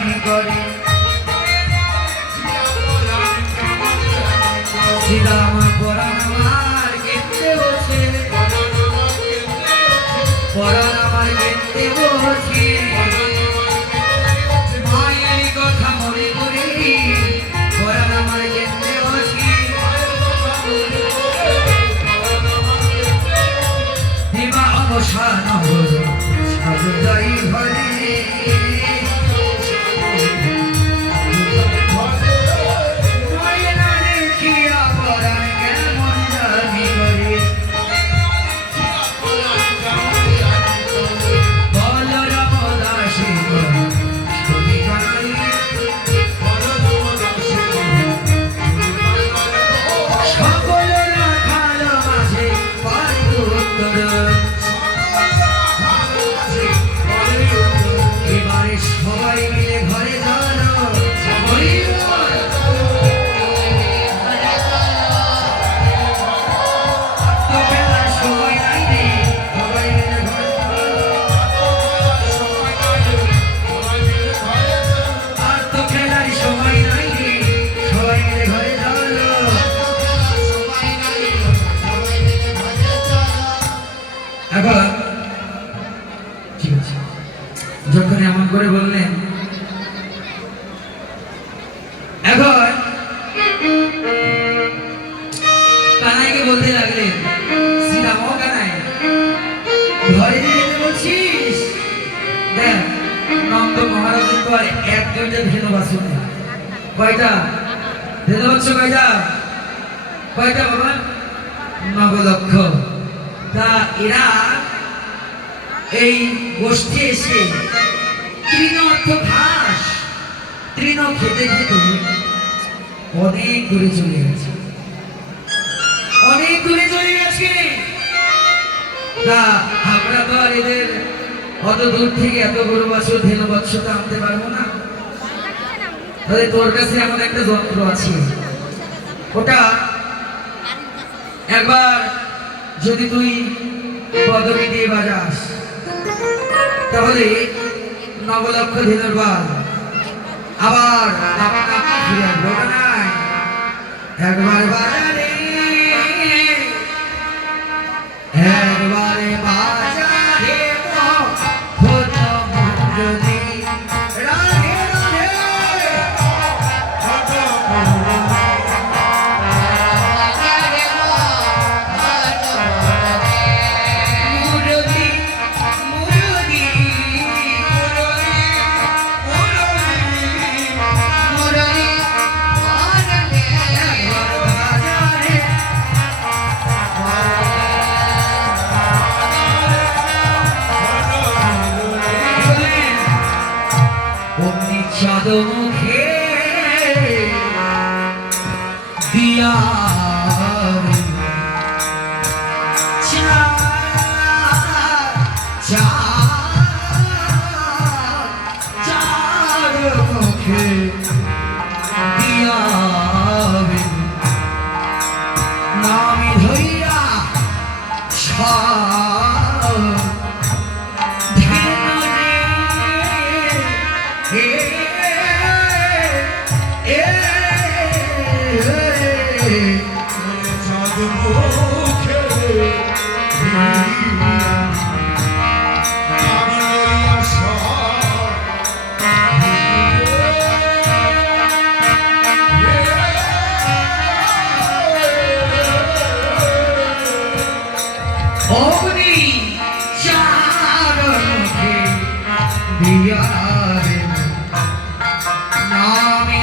আমি করি শ্রীরাম পরাণ আমার কেঁদে বসে পরাণ আমার কেঁদে বসে মায়ের কথা মনে করি পরাণ আমার কেঁদে বসে দিবা অবসান হল সাধু যাই ঘরে যখন এমন করে বললেন এখন কানাইকে বলতে লাগলেন শ্রীরাম ও কানাই ঘরে যেতে বলছিস দেখ নন্দ মহারাজের তো আর একজন যে ভেনুবাসু নেই কয়টা ভেনুবাচ্ছ কয়টা কয়টা বাবা 9 লক্ষ তা এরা এই গোষ্ঠী এসে তৃণ অর্থ ঘাস তৃণ খেতে খেতে অনেক দূরে চলে গেছে অনেক দূরে চলে গেছে তা আমরা তো আর এদের অত দূর থেকে এত গরু বাছুর ধেনু বাছুর আনতে পারবো না তাহলে তোর কাছে এমন একটা যন্ত্র আছে ওটা একবার যদি তুই বদলি দিয়ে বাজাস তাহলে 9 লক্ষ ধেনুর বাল আবার একবার বাজারে একবারে বাজারে যদি রাধে রাধে মুখে দিয়া মুখে দিয়া নামি ধইয়া নামি